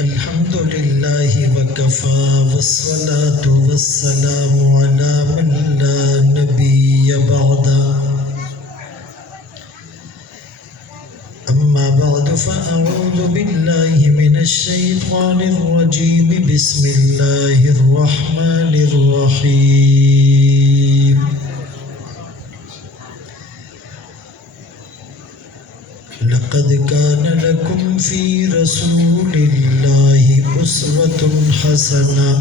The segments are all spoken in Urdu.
الحمد لله وكفى والصلاة والسلام على من لا نبي بعده أما بعد فأعوذ بالله من الشيطان الرجيم بسم الله الرحمن الرحيم لقد كان لكم في رسول الله أسوة حسنة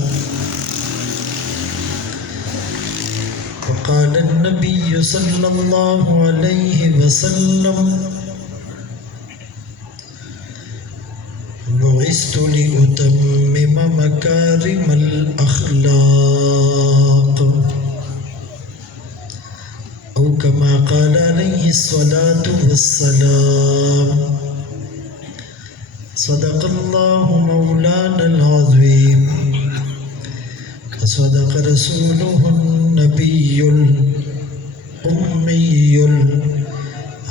وقال النبي صلى الله عليه وسلم بعثت لأتمم مكارم الأخلاق أو كما قال عليه الصلاة والسلام صدق الله مولانا العظيم وصدق رسوله النبي الأمي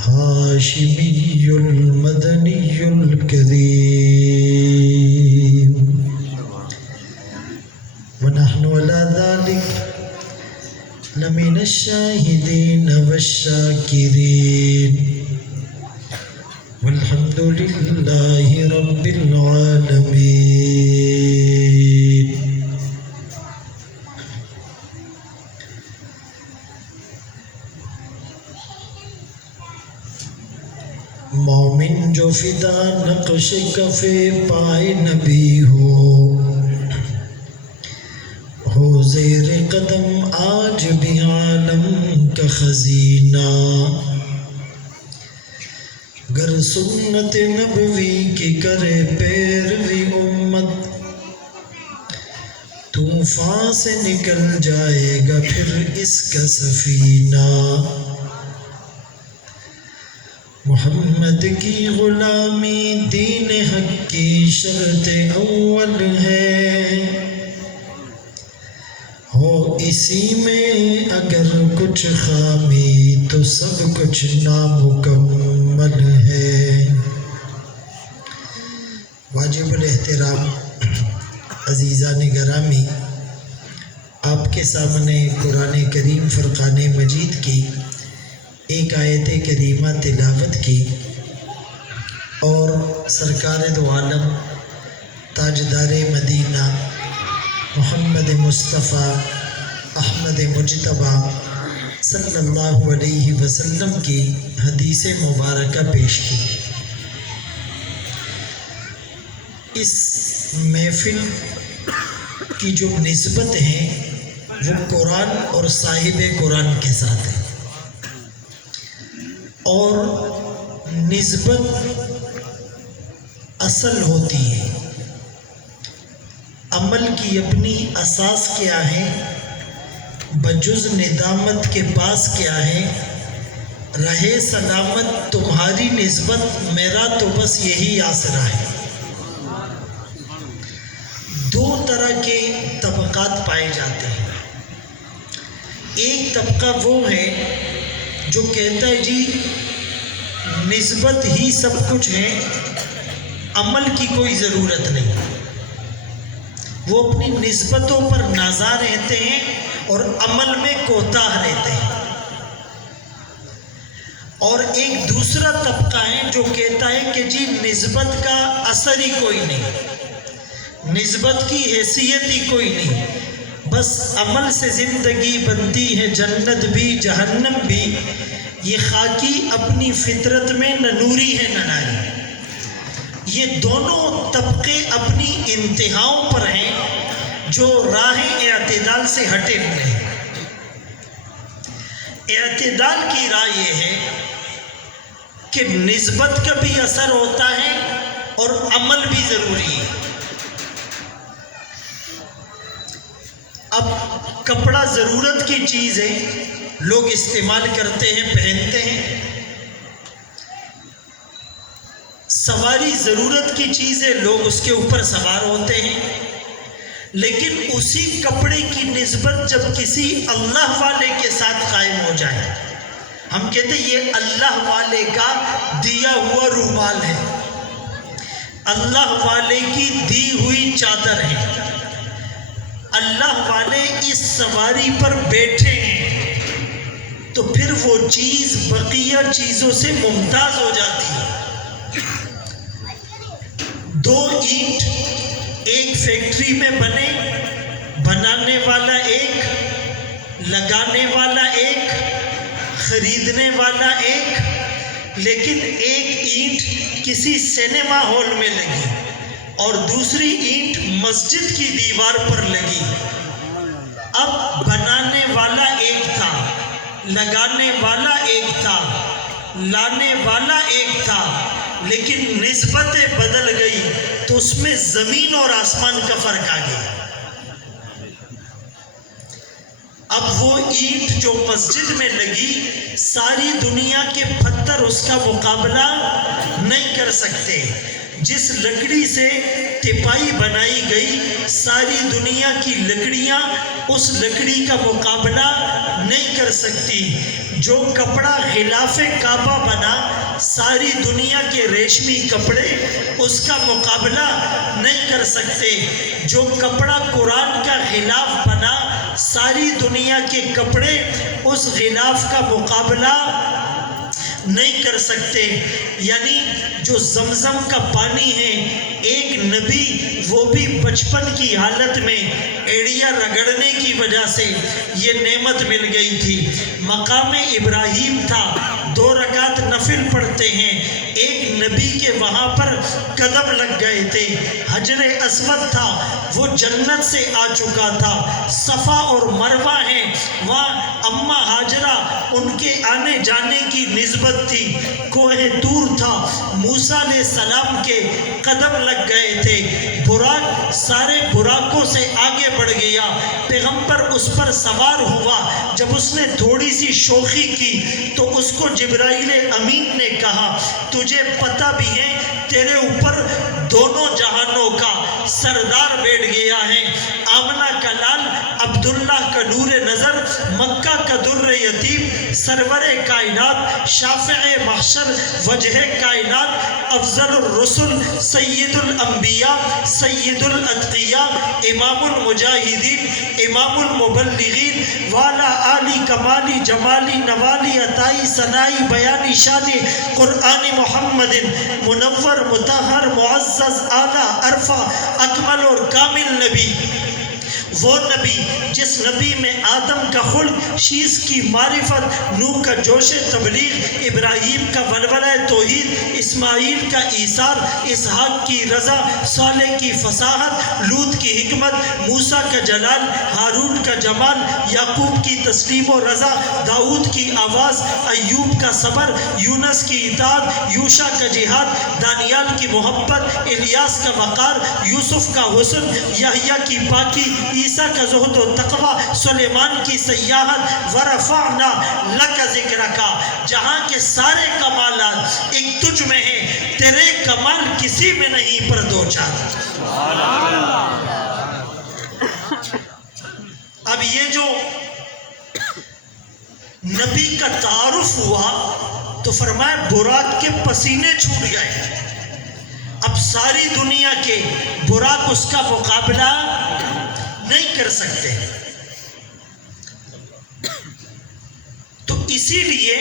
الهاشمي المدني الكريم ونحن على ذلك لمن الشاهدين والشاكرين والحمد لله رب العالمين. مومن جو فدا نقش کفے پائے نبی ہو زیر قدم آج بھی عالم کا خزینہ گر سنت نبوی کی کرے پیروی امت طوفان سے نکل جائے گا پھر اس کا سفینہ محمد کی غلامی دین حق کی شرط اول ہے ہو اسی میں اگر کچھ خامی تو سب کچھ نامکمل ہے. واجب الاحترام عزیزان گرامی، آپ کے سامنے قرآن کریم فرقان مجید کی ایک آیت کریمہ تلاوت کی اور سرکار دو عالم تاجدار مدینہ محمد مصطفیٰ احمد مجتبیٰ صلی اللہ علیہ وسلم کی حدیث مبارکہ پیش کی. اس محفل کی جو نسبت ہے وہ قرآن اور صاحب قرآن کے ساتھ ہے، اور نسبت اصل ہوتی ہے. عمل کی اپنی اساس کیا ہے، بجز ندامت کے پاس کیا ہے، رہے سلامت تمہاری نسبت میرا تو بس یہی آسرا ہے. دو طرح کے طبقات پائے جاتے ہیں. ایک طبقہ وہ ہے جو کہتا ہے جی نسبت ہی سب کچھ ہے، عمل کی کوئی ضرورت نہیں. وہ اپنی نسبتوں پر نازا رہتے ہیں اور عمل میں کوتاہ رہتے ہیں. اور ایک دوسرا طبقہ ہے جو کہتا ہے کہ جی نسبت کا اثر ہی کوئی نہیں، نسبت کی حیثیت ہی کوئی نہیں، بس عمل سے زندگی بنتی ہے جنت بھی جہنم بھی، یہ خاکی اپنی فطرت میں نہ نوری ہے نہ ناری. یہ دونوں طبقے اپنی انتہاؤں پر ہیں جو راہ اعتدال سے ہٹے ہوئے ہیں. اعتدال کی راہ یہ ہے کہ نسبت کا بھی اثر ہوتا ہے اور عمل بھی ضروری ہے. اب کپڑا ضرورت کی چیز ہے، لوگ استعمال کرتے ہیں، پہنتے ہیں. سواری ضرورت کی چیز ہے، لوگ اس کے اوپر سوار ہوتے ہیں. لیکن اسی کپڑے کی نسبت جب کسی اللہ والے کے ساتھ قائم ہو جائے ہم کہتے ہیں یہ اللہ والے کا دیا ہوا رومال ہے، اللہ والے کی دی ہوئی چادر ہے، اللہ والے اس سواری پر بیٹھے ہیں، تو پھر وہ چیز بقیہ چیزوں سے ممتاز ہو جاتی ہے۔ دو اینٹ ایک فیکٹری میں بنے، بنانے والا ایک، لگانے والا ایک، خریدنے والا ایک، لیکن ایک اینٹ کسی سینما ہال میں لگی اور دوسری اینٹ مسجد کی دیوار پر لگی۔ اب بنانے والا ایک تھا، لگانے والا ایک تھا، لانے والا ایک تھا، لیکن نسبتیں بدل گئی تو اس میں زمین اور آسمان کا فرق آ گیا۔ اب وہ اینٹ جو مسجد میں لگی، ساری دنیا کے پتھر اس کا مقابلہ نہیں کر سکتے۔ جس لکڑی سے تپائی بنائی گئی، ساری دنیا کی لکڑیاں اس لکڑی کا مقابلہ نہیں کر سکتی۔ جو کپڑا غلاف کعبہ بنا، ساری دنیا کے ریشمی کپڑے اس کا مقابلہ نہیں کر سکتے۔ جو کپڑا قرآن کا غلاف بنا، ساری دنیا کے کپڑے اس غلاف کا مقابلہ نہیں کر سکتے۔ یعنی جو زمزم کا پانی ہے، ایک نبی وہ بھی بچپن کی حالت میں ایڑیا رگڑنے کی وجہ سے یہ نعمت مل گئی تھی۔ مقام ابراہیم تھا، 2 رکعت نفل پڑھتے ہیں، ایک نبی کے وہاں پر قدم لگ گئے تھے۔ حجر اسود تھا، وہ جنت سے آ چکا تھا۔ صفا اور مروہ ہیں، وہاں اماں ہاجرہ ان کے آنے جانے کی نسبت تھی۔ کوہ طور تھا، موسیٰ علیہ السلام کے قدم لگ گئے تھے۔ براق سارے براقوں سے آگے بڑھ گیا، پیغمبر اس پر سوار ہوا۔ جب اس نے تھوڑی سی شوخی کی تو اس کو جبرائیل امین نے کہا، تجھے پتہ بھی ہے تیرے اوپر دونوں جہانوں کا سردار بیٹھ گیا ہے۔ آمنہ کا لال، عبداللہ کا نور نظر، مکہ کا در یتیم، سرور کائنات، شافع محشر، وجہ کائنات، افضل الرسل، سید الانبیاء، سید الاتقیاء، امام المجاہدین، امام المبلغین، والا آلی کمالی جمالی نوالی عطائی ثنائی بیانی شانی قرآن محمد، منور مطہر معزز اعلیٰ عرفہ اکمل اور کامل نبی۔ وہ نبی جس نبی میں آدم کا خلق، شیس کی معرفت، نوح کا جوش تبلیغ، ابراہیم کا ولولہ توحید، اسماعیل کا ایثار، اسحاق کی رضا، صالح کی فصاحت، لوط کی حکمت، موسیٰ کا جلال، ہارون کا جمال، یعقوب کی تسلیم و رضا، داؤد کی آواز، ایوب کا صبر، یونس کی اطاعت، یوشع کا جہاد، دانیال کی محبت، الیاس کا وقار، یوسف کا حسن، یحییٰ کی پاکی، عیسیٰ کا زہد و تقوی، سلیمان کی سیاحت، ورفعنا لک ذکرک۔ جہاں کے سارے کمالات ایک تجھ میں ہیں، تیرے کمال کسی میں نہیں پر دو چار۔ اب یہ جو نبی کا تعارف ہوا تو فرمایا براق کے پسینے چھوٹ گئے۔ اب ساری دنیا کے براق اس کا مقابلہ نہیں کر سکتے۔ تو اسی لیے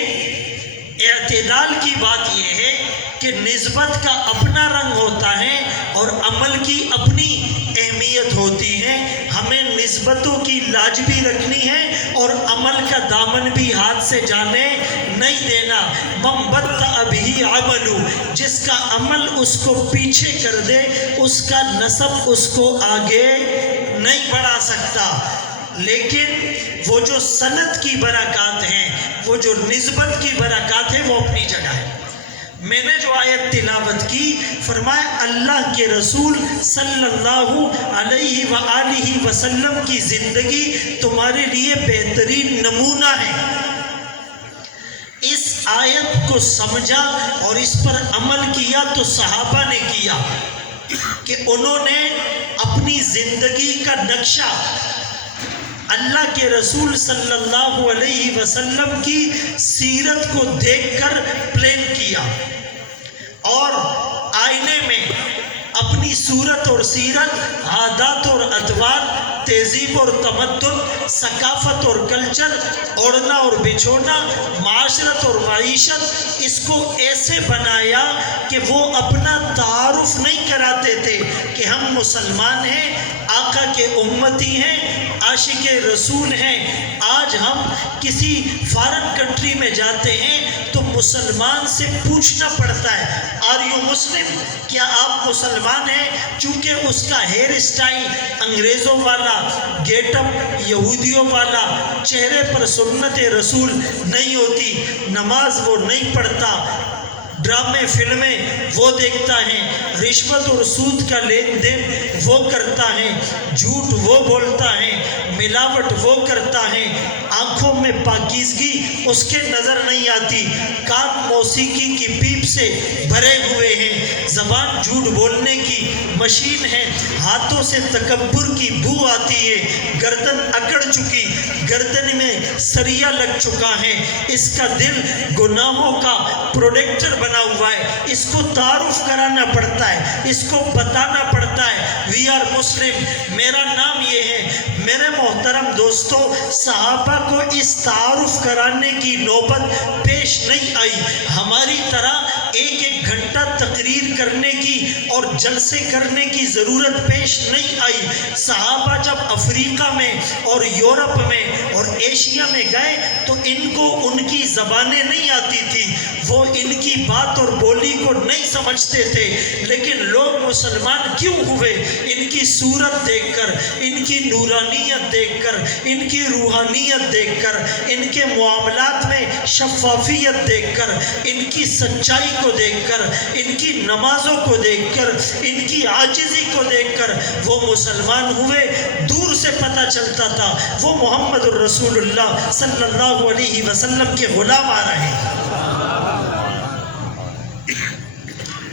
اعتدال کی بات یہ ہے کہ نسبت کا اپنا رنگ ہوتا ہے اور عمل کی اپنی اہمیت ہوتی ہے۔ ہمیں نسبتوں کی لاج بھی رکھنی ہے اور عمل کا دامن بھی ہاتھ سے جانے نہیں دینا۔ من بطأ بہ عملو، جس کا عمل اس کو پیچھے کر دے، اس کا نسب اس کو آگے نہیں بڑھا سکتا۔ لیکن وہ جو سند کی برکات ہیں، وہ جو نسبت کی برکات ہیں، وہ اپنی جگہ ہے۔ میں نے جو آیت تلاوت کی، فرمایا اللہ کے رسول صلی اللہ علیہ وآلہ وسلم کی زندگی تمہارے لیے بہترین نمونہ ہے۔ اس آیت کو سمجھا اور اس پر عمل کیا تو صحابہ نے کیا کہ انہوں نے اپنی زندگی کا نقشہ اللہ کے رسول صلی اللہ علیہ وسلم کی سیرت کو دیکھ کر پلان کیا اور آئینے میں اپنی صورت اور سیرت، عادات اور ادوار، تہذیب اور تمدن، ثقافت اور کلچر، اوڑھنا اور بچھونا، معاشرت اور معیشت، اس کو ایسے بنایا کہ وہ اپنا تعارف نہیں کراتے تھے کہ ہم مسلمان ہیں، آقا کے امتی ہیں، عاشق رسول ہیں۔ آج ہم کسی فارن کنٹری میں جاتے ہیں تو مسلمان سے پوچھنا پڑتا ہے آر یو مسلم، کیا آپ مسلمان ہیں؟ چونکہ اس کا ہیئر اسٹائل انگریزوں والا، گیٹ اپ یہودیوں والا، چہرے پر سنت رسول نہیں ہوتی، نماز وہ نہیں پڑھتا، ڈرامے فلمیں وہ دیکھتا ہے، رشوت اور سود کا لین دین وہ کرتا ہے، جھوٹ وہ بولتا ہے، ملاوٹ وہ کرتا ہے، آنکھوں میں پاکیزگی اس کے نظر نہیں آتی، کان موسیقی کی پیپ سے بھرے ہوئے ہیں، زبان جھوٹ بولنے کی مشین ہے، ہاتھوں سے تکبر کی بو آتی ہے، گردن اکڑ چکی، گردن میں سریا لگ چکا ہے، اس کا دل گناہوں کا پروڈکٹر بنا ہوا ہے، اس کو تعارف کرانا پڑتا ہے، اس کو بتانا پڑتا ہے وی آر مسلم، میرا نام یہ ہے۔ میرے محترم دوستو، صحابہ کو اس تعارف کرانے کی نوبت پیش نہیں آئی، ہماری طرح ایک ایک گھنٹہ تقریر کرنے کی اور جلسے کرنے کی ضرورت پیش نہیں آئی۔ صحابہ جب افریقہ میں اور یورپ میں اور ایشیا میں گئے تو ان کو ان کی زبانیں نہیں آتی تھی، وہ ان کی بات اور بولی کو نہیں سمجھتے تھے، لیکن لوگ مسلمان کیوں ہوئے؟ ان کی صورت دیکھ کر، ان کی نورانیت دیکھ کر، ان کی روحانیت دیکھ کر، ان کے معاملات میں شفافیت دیکھ کر، ان کی سچائی کو دیکھ کر، ان کی نمازوں کو دیکھ کر، ان کی عاجزی کو دیکھ کر وہ مسلمان ہوئے۔ دور سے پتہ چلتا تھا وہ محمد الرسول اللہ صلی اللہ علیہ وسلم کے غلام آ رہے ہیں۔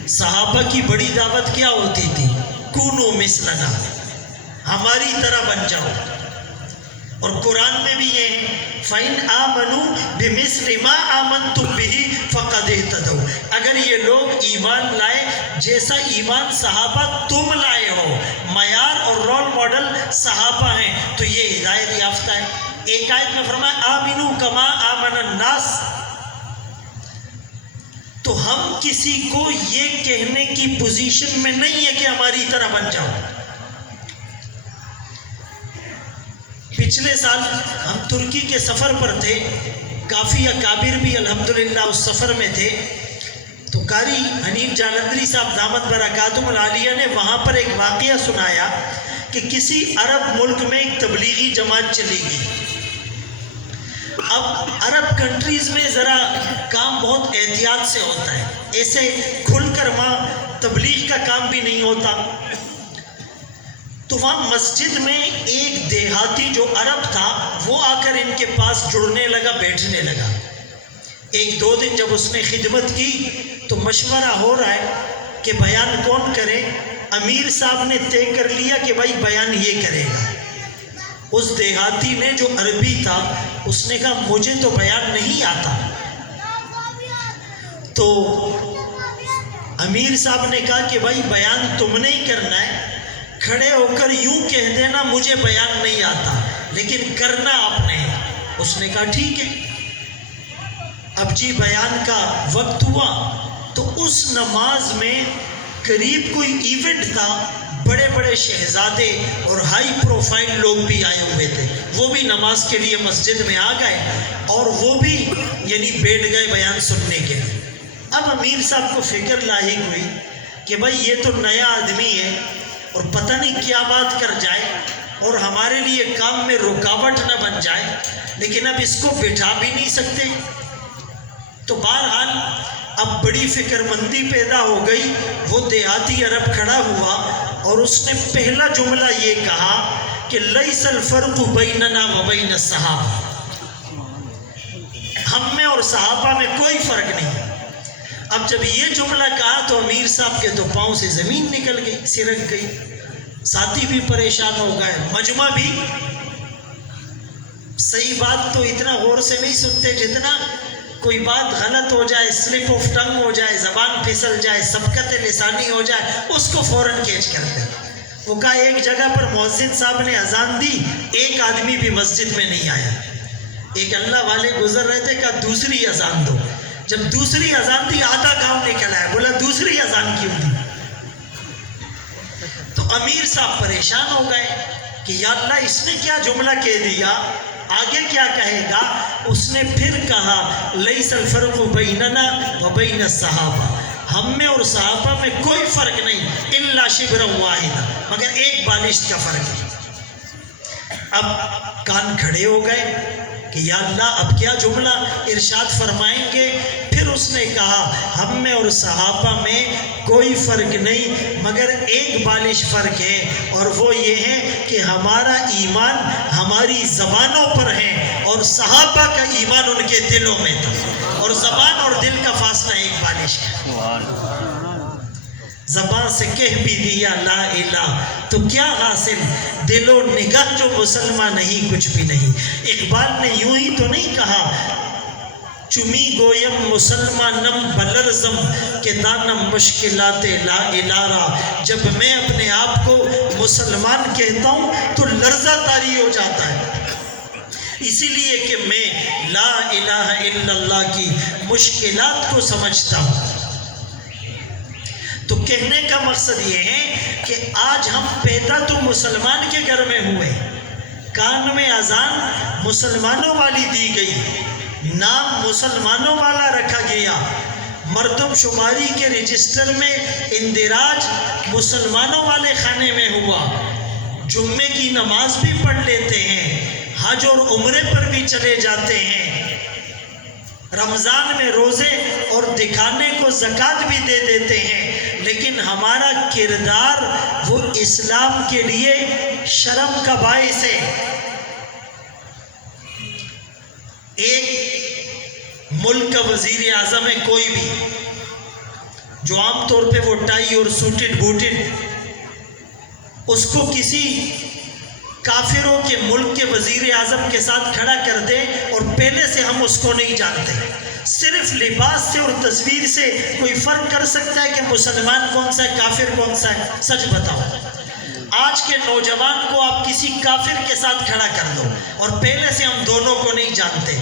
صحابہ کی بڑی دعوت کیا ہوتی تھی؟ کونو مثلنا، ہماری طرح بن جاؤ، اور قرآن میں بھی یہ ہے فَإِنْ آمَنُوا بِمِثْلِ مَا آمَنْتُمْ بِهِ فَقَدْ اهْتَدَوْا، اگر یہ لوگ ایمان لائے جیسا ایمان صحابہ تم لائے ہو، معیار اور رول ماڈل صحابہ ہیں، تو یہ ہدایت یافتہ ہے۔ ایک آیت میں فرمایا آمنوا کما آمن الناس، تو ہم کسی کو یہ کہنے کی پوزیشن میں نہیں ہے کہ ہماری طرح بن جاؤ۔ پچھلے سال ہم ترکی کے سفر پر تھے، کافی اکابر بھی الحمدللہ اس سفر میں تھے، تو قاری حنیف جالندری صاحب دامت برکاتہم العالیہ نے وہاں پر ایک واقعہ سنایا کہ کسی عرب ملک میں ایک تبلیغی جماعت چلی گئی۔ اب عرب کنٹریز میں ذرا کام بہت احتیاط سے ہوتا ہے، ایسے کھل کر وہاں تبلیغ کا کام بھی نہیں ہوتا۔ تو وہاں مسجد میں ایک دیہاتی جو عرب تھا وہ آ کر ان کے پاس جڑنے لگا، بیٹھنے لگا۔ ایک دو دن جب اس نے خدمت کی تو مشورہ ہو رہا ہے کہ بیان کون کرے۔ امیر صاحب نے طے کر لیا کہ بھائی بیان یہ کرے گا۔ اس دیہاتی نے جو عربی تھا اس نے کہا مجھے تو بیان نہیں آتا۔ تو امیر صاحب نے کہا کہ بھائی بیان تم نے ہی کرنا ہے، کھڑے ہو کر یوں کہہ دینا مجھے بیان نہیں آتا، لیکن کرنا آپ نے۔ اس نے کہا ٹھیک ہے۔ اب جی بیان کا وقت ہوا تو اس نماز میں قریب کوئی ایونٹ تھا، بڑے بڑے شہزادے اور ہائی پروفائل لوگ بھی آئے ہوئے تھے، وہ بھی نماز کے لیے مسجد میں آ گئے اور وہ بھی یعنی بیٹھ گئے بیان سننے کے لیے۔ اب امیر صاحب کو فکر لاحق ہوئی کہ بھائی یہ تو نیا آدمی ہے اور پتہ نہیں کیا بات کر جائے اور ہمارے لیے کام میں رکاوٹ نہ بن جائے، لیکن اب اس کو بٹھا بھی نہیں سکتے۔ تو بہرحال اب بڑی فکر مندی پیدا ہو گئی۔ وہ دیہاتی عرب کھڑا ہوا اور اس نے پہلا جملہ یہ کہا کہ لیس الفرق بیننا و بین الصحابہ، ہم میں اور صحابہ میں کوئی فرق نہیں۔ اب جب یہ جملہ کہا تو امیر صاحب کے تو پاؤں سے زمین نکل گئی، سرک گئی، ساتھی بھی پریشان ہو گئے، مجمع بھی۔ صحیح بات تو اتنا غور سے نہیں سنتے جتنا کوئی بات غلط ہو جائے، سلپ آف ٹنگ ہو جائے، زبان پھسل جائے، سبقت لسانی ہو جائے، اس کو فوراً کیچ کرتے ہیں۔ وہ کہا ایک جگہ پر مؤذن صاحب نے اذان دی، ایک آدمی بھی مسجد میں نہیں آیا۔ ایک اللہ والے گزر رہے تھے، کہا دوسری اذان دو۔ جب دوسری اذان دی، آدھا گاؤں نکل آیا، بولا دوسری اذان کیوں دی؟ تو امیر صاحب پریشان ہو گئے کہ یا اللہ اس نے کیا جملہ کہہ دیا، آگے کیا کہے گا؟ اس نے پھر کہا لیس الفرق بیننا و بین الصحابہ، ہم میں اور صحابہ میں کوئی فرق نہیں، الا شبرا واحدا، مگر ایک بالشت کا فرق ہے۔ اب کان کھڑے ہو گئے کہ یا اللہ اب کیا جملہ ارشاد فرمائیں گے؟ پھر اس نے کہا ہم میں اور صحابہ میں کوئی فرق نہیں مگر ایک بالش فرق ہے، اور وہ یہ ہے کہ ہمارا ایمان ہماری زبانوں پر ہے اور صحابہ کا ایمان ان کے دلوں میں تھا، اور زبان اور دل کا فاصلہ ایک بالش ہے۔ زبان سے کہہ بھی دیا لا الہ تو کیا حاصل، دل و نگاہ جو مسلمان نہیں کچھ بھی نہیں۔ اقبال نے یوں ہی تو نہیں کہا چمی گویم مسلمانم بلرزم کہ دانم مشکلات لا الہ را، جب میں اپنے آپ کو مسلمان کہتا ہوں تو لرزہ طاری ہو جاتا ہے، اسی لیے کہ میں لا الہ الا اللہ کی مشکلات کو سمجھتا ہوں۔ تو کہنے کا مقصد یہ ہے کہ آج ہم پیدا تو مسلمان کے گھر میں ہوئے، کان میں اذان مسلمانوں والی دی گئی، نام مسلمانوں والا رکھا گیا، مردم شماری کے رجسٹر میں اندراج مسلمانوں والے خانے میں ہوا، جمعے کی نماز بھی پڑھ لیتے ہیں، حج اور عمرے پر بھی چلے جاتے ہیں، رمضان میں روزے اور دکھانے کو زکوٰۃ بھی دے دیتے ہیں، لیکن ہمارا کردار وہ اسلام کے لیے شرم کا باعث ہے۔ ایک ملک کا وزیر اعظم ہے کوئی بھی، جو عام طور پہ وہ ٹائی اور سوٹڈ بوٹڈ، اس کو کسی کافروں کے ملک کے وزیر اعظم کے ساتھ کھڑا کر دے اور پہلے سے ہم اس کو نہیں جانتے، صرف لباس سے اور تصویر سے کوئی فرق کر سکتا ہے کہ مسلمان کون سا ہے کافر کون سا ہے؟ سچ بتاؤ، آج کے نوجوان کو آپ کسی کافر کے ساتھ کھڑا کر دو اور پہلے سے ہم دونوں کو نہیں جانتے،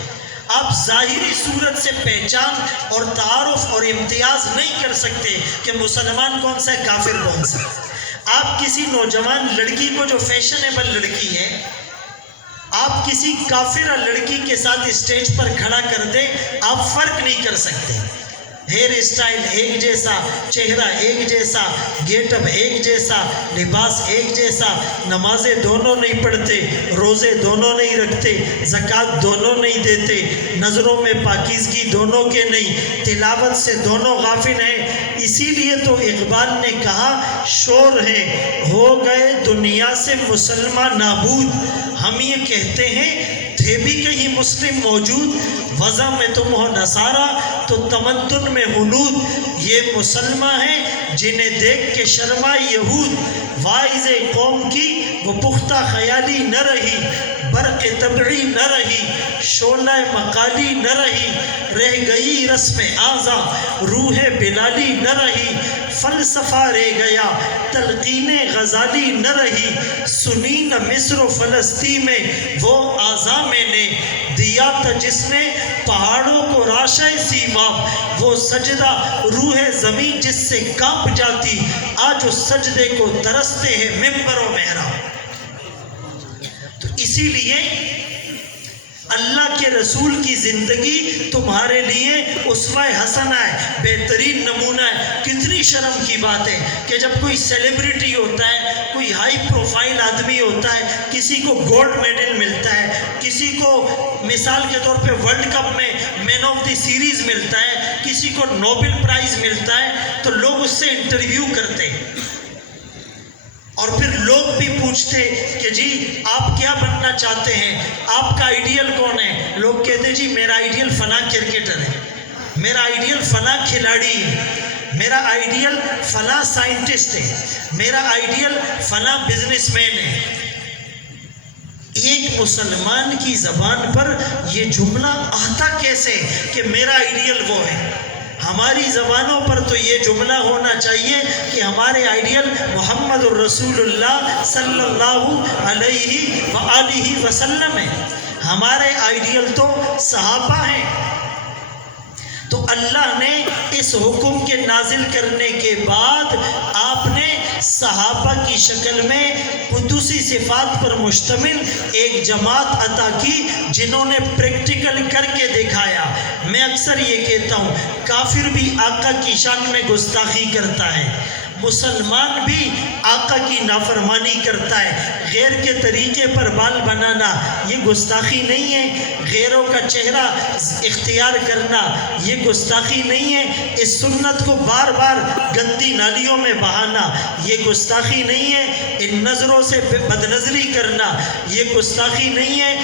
آپ ظاہری صورت سے پہچان اور تعارف اور امتیاز نہیں کر سکتے کہ مسلمان کون سا ہے کافر کون سا ہے۔ آپ کسی نوجوان لڑکی کو جو فیشنیبل لڑکی ہے، آپ کسی کافرہ لڑکی کے ساتھ اسٹیج پر کھڑا کر دیں، آپ فرق نہیں کر سکتے، ہیئر اسٹائل ایک جیسا، چہرہ ایک جیسا، گیٹ اپ ایک جیسا، لباس ایک جیسا، نمازیں دونوں نہیں پڑھتے، روزے دونوں نہیں رکھتے، زکوٰۃ دونوں نہیں دیتے، نظروں میں پاکیزگی دونوں کے نہیں، تلاوت سے دونوں غافل ہیں۔ اسی لیے تو اقبال نے کہا شور ہے ہو گئے دنیا سے مسلمان نابود، ہم یہ کہتے ہیں تھے بھی کہیں مسلم موجود، وضع میں تم ہو نصارہ تو تمدن میں ہنود، یہ مسلمان ہیں جنہیں دیکھ کے شرما یہود، واعظ قوم کی وہ پختہ خیالی نہ رہی، برق طبعی نہ رہی، شعلہ مقالی نہ رہی، رہ گئی رسم اعضا روح بلالی نہ رہی، فلسفہ رہ گیا تلقین غزالی نہ رہی، سنی نہ مصر و فلسطین میں وہ اعضا میں نے دیا تھا جس نے پہاڑوں کو راشہ سیما، وہ سجدہ روح زمین جس سے کانپ جاتی، آج اس سجدے کو ترستے ہیں ممبر و محراب۔ تو اسی لیے اللہ کے رسول کی زندگی تمہارے لیے اسوہ حسنہ ہے، بہترین نمونہ ہے۔ کتنی شرم کی بات ہے کہ جب کوئی سیلیبریٹی ہوتا ہے، کوئی ہائی پروفائل آدمی ہوتا ہے، کسی کو گولڈ میڈل ملتا ہے، کسی کو مثال کے طور پہ ورلڈ کپ میں مین آف دی سیریز ملتا ہے، کسی کو نوبل پرائز ملتا ہے، تو لوگ اس سے انٹرویو کرتے ہیں اور پھر لوگ بھی پوچھتے کہ جی آپ کیا بننا چاہتے ہیں، آپ کا آئیڈیل کون ہے؟ لوگ کہتے جی میرا آئیڈیل فلاں کرکٹر ہے، میرا آئیڈیل فلاں کھلاڑی ہے، میرا آئیڈیل فلاں سائنٹسٹ ہے، میرا آئیڈیل فلاں بزنس مین ہے۔ ایک مسلمان کی زبان پر یہ جملہ آتا کیسے کہ میرا آئیڈیل وہ ہے؟ ہماری زبانوں پر تو یہ جملہ ہونا چاہیے کہ ہمارے آئیڈیل محمد الرسول اللہ صلی اللہ علیہ وآلہ وسلم ہے، ہمارے آئیڈیل تو صحابہ ہیں۔ تو اللہ نے اس حکم کے نازل کرنے کے بعد آپ نے صحابہ کی شکل میں قدسی صفات پر مشتمل ایک جماعت عطا کی جنہوں نے پریکٹیکل کر کے دکھایا۔ میں اکثر یہ کہتا ہوں کافر بھی آقا کی شان میں گستاخی کرتا ہے، مسلمان بھی آقا کی نافرمانی کرتا ہے۔ غیر کے طریقے پر بال بنانا یہ گستاخی نہیں ہے، غیروں کا چہرہ اختیار کرنا یہ گستاخی نہیں ہے، اس سنت کو بار بار گندی نالیوں میں بہانا یہ گستاخی نہیں ہے، ان نظروں سے بد نظری کرنا یہ گستاخی نہیں ہے،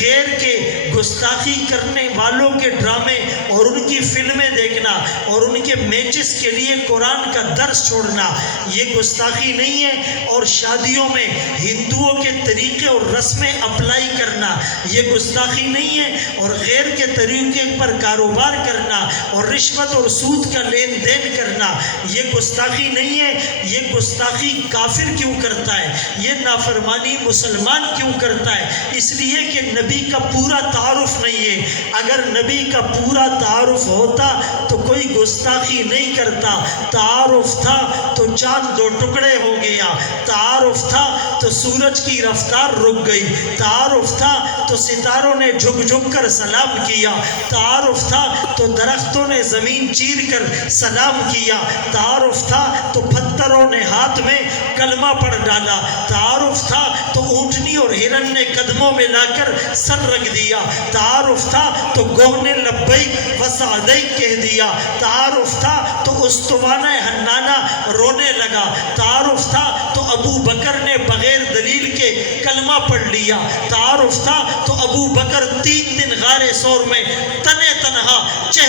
غیر کے گستاخی کرنے والوں کے ڈرامے اور ان کی فلمیں دیکھنا اور ان کے میچز کے لیے قرآن کا درس چھوڑنا یہ گستاخی نہیں ہے، اور شادیوں میں ہندوؤں کے طریقے اور رسمیں اپلائی کرنا یہ گستاخی نہیں ہے، اور غیر کے طریقے پر کاروبار کرنا اور رشوت اور سود کا لین دین کرنا یہ گستاخی نہیں ہے۔ یہ گستاخی کافر کیوں کرتا ہے؟ یہ نافرمانی مسلمان کیوں کرتا ہے؟ اس لیے کہ نبی کا پورا تعارف نہیں ہے۔ اگر نبی کا پورا تعارف ہوتا تو کوئی گستاخی نہیں کرتا۔ تعارف تھا تو چاند دو ٹکڑے ہو گیا، تعارف تھا تو سورج کی رفتار رک گئی، تعارف تھا تو ستاروں نے جھک جھک کر سلام کیا، تعارف تھا تو درختوں نے زمین چیر کر سلام کیا، تعارف تھا تو پتھروں نے ہاتھ میں کلمہ پڑھ ڈالا، تعارف تھا تو اونٹنی اور ہرن نے قدموں میں لا کر سر رکھ دیا، تعارف تھا تو گوہ نے لبیک و سعدیک کہہ دیا، تعارف تھا تو استوانہ حنانہ رونے لگا، تعارف تھا تو ابو بکر نے بغیر دلیل کے کلمہ پڑھ لیا، تعارف تھا تو ابو بکر 3 دن غار ثور میں تنہا